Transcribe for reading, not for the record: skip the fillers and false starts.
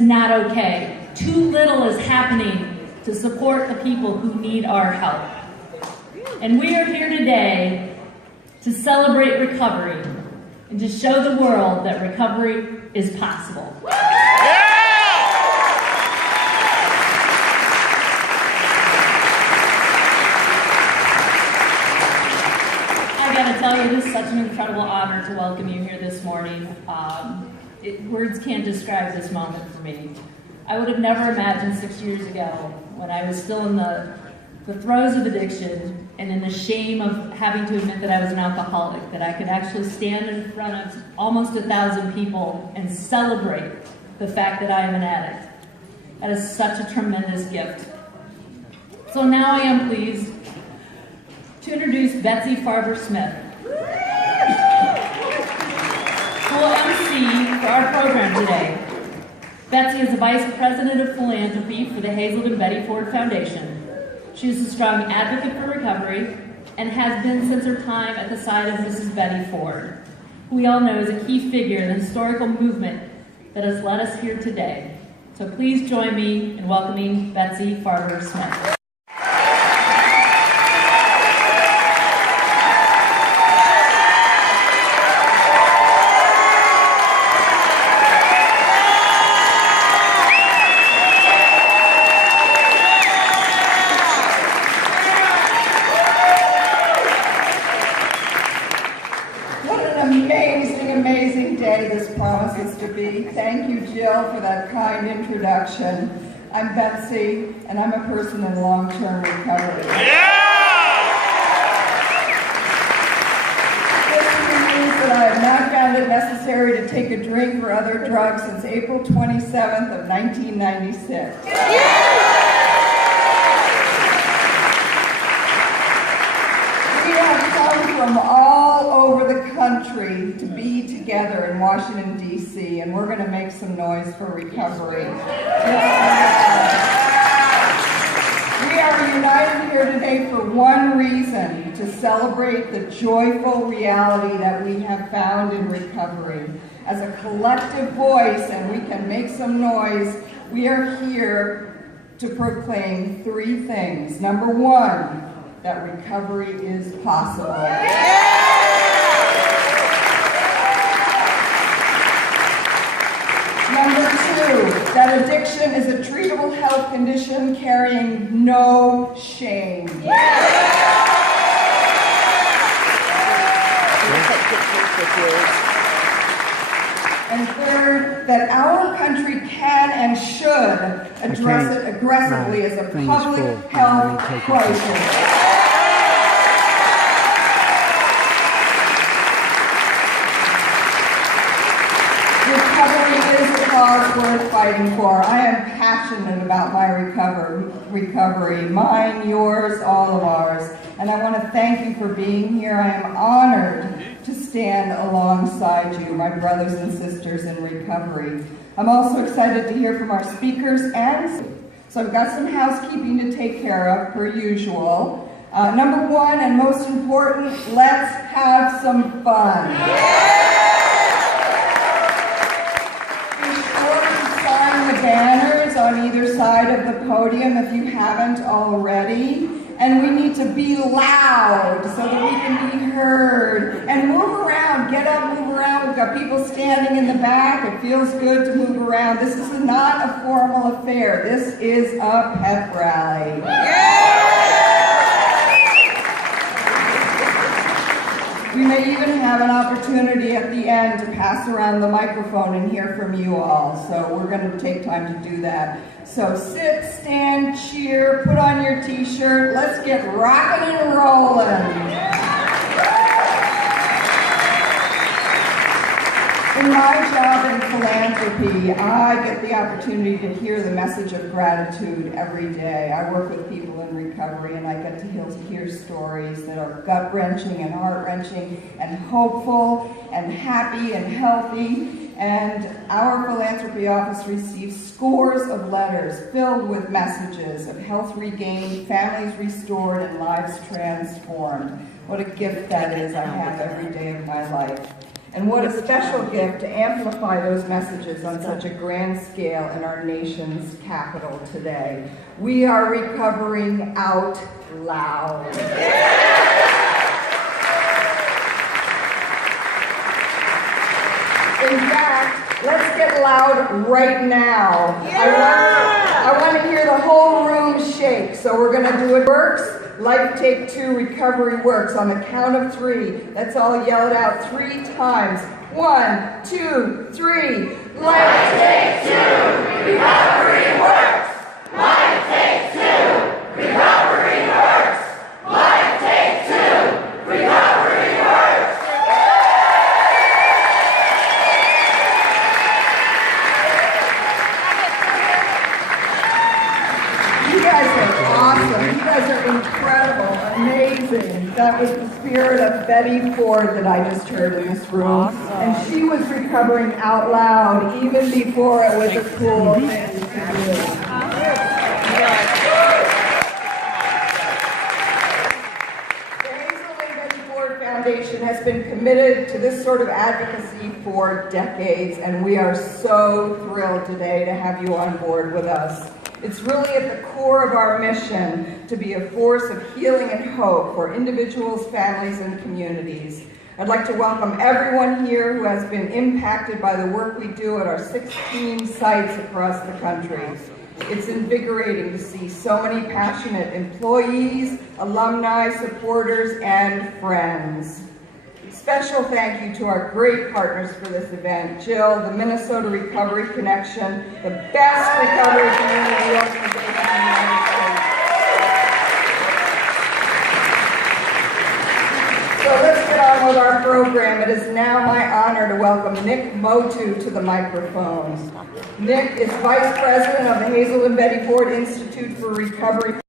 is not okay. Too little is happening to support the people who need our help. And we are here today to celebrate recovery and to show the world that recovery is possible. I gotta tell you, this is such an incredible honor to welcome you here this morning. Words can't describe this moment for me. I would have never imagined 6 years ago, when I was still in the throes of addiction and in the shame of having to admit that I was an alcoholic, that I could actually stand in front of almost 1,000 people and celebrate the fact that I am an addict. That is such a tremendous gift. So now I am pleased to introduce Betsy Farver Smith, who will MC for our program today. Betsy is the Vice President of Philanthropy for the Hazelden Betty Ford Foundation. She is a strong advocate for recovery and has been since her time at the side of Mrs. Betty Ford, who we all know is a key figure in the historical movement that has led us here today. So please join me in welcoming Betsy Farver Smith. Thank you, Jill, for that kind introduction. I'm Betsy, and I'm a person in long-term recovery. This means that I have not found it necessary to take a drink or other drugs since April 27th of 1996. We have come from all over the country to be together in Washington, D.C., and we're going to make some noise for recovery. We are united here today for one reason: to celebrate the joyful reality that we have found in recovery. As a collective voice, and we can make some noise, we are here to proclaim three things. Number one, that recovery is possible. Number two, that addiction is a treatable health condition carrying no shame. And third, that our country can and should address it aggressively as a public health crisis. Cause worth fighting for. I am passionate about my recovery, mine, yours, all of ours. And I want to thank you for being here. I am honored to stand alongside you, my brothers and sisters in recovery. I'm also excited to hear from our speakers, and so I've got some housekeeping to take care of, per usual. Number one, and most important, let's have some fun. Banners on either side of the podium if you haven't already. And we need to be loud so that we can be heard. And move around, get up, move around. We've got people standing in the back. It feels good to move around. This is not a formal affair. This is a pep rally. We may even have an opportunity at the end to pass around the microphone and hear from you all. So we're going to take time to do that. So sit, stand, cheer, put on your t-shirt. Let's get rocking and rolling. In my job in philanthropy, I get the opportunity to hear the message of gratitude every day. I work with people in recovery, and I get to hear stories that are gut-wrenching and heart-wrenching and hopeful and happy and healthy. And our philanthropy office receives scores of letters filled with messages of health regained, families restored, and lives transformed. What a gift that is I have every day of my life. And what a special gift to amplify those messages on such a grand scale in our nation's capital today. We are recovering out loud. In fact, let's get loud right now. I want to hear the whole room shake. So we're going to do it. Works. Life Take 2, Recovery Works. On the count of 3. Let's all yell it out 3 times. 1, 2, 3. Life Take 2, Recovery Works. Life Take 2, Recovery Works. Life Take 2, Recovery Works. You guys are awesome. You guys are incredible, amazing. That was the spirit of Betty Ford that I just heard in this room. Awesome. And she was recovering out loud even before it was a cool thing to do. Foundation has been committed to this sort of advocacy for decades, and we are so thrilled today to have you on board with us. It's really at the core of our mission to be a force of healing and hope for individuals, families, and communities. I'd like to welcome everyone here who has been impacted by the work we do at our 16 sites across the country. It's invigorating to see so many passionate employees, alumni, supporters, and friends. Special thank you to our great partners for this event, Jill, the Minnesota Recovery Connection, the best recovery community organization in the United States. So let's get on with our program. It is now my honor to welcome Nick Motu to the microphone. Nick is Vice President of the Hazel and Betty Ford Institute for Recovery.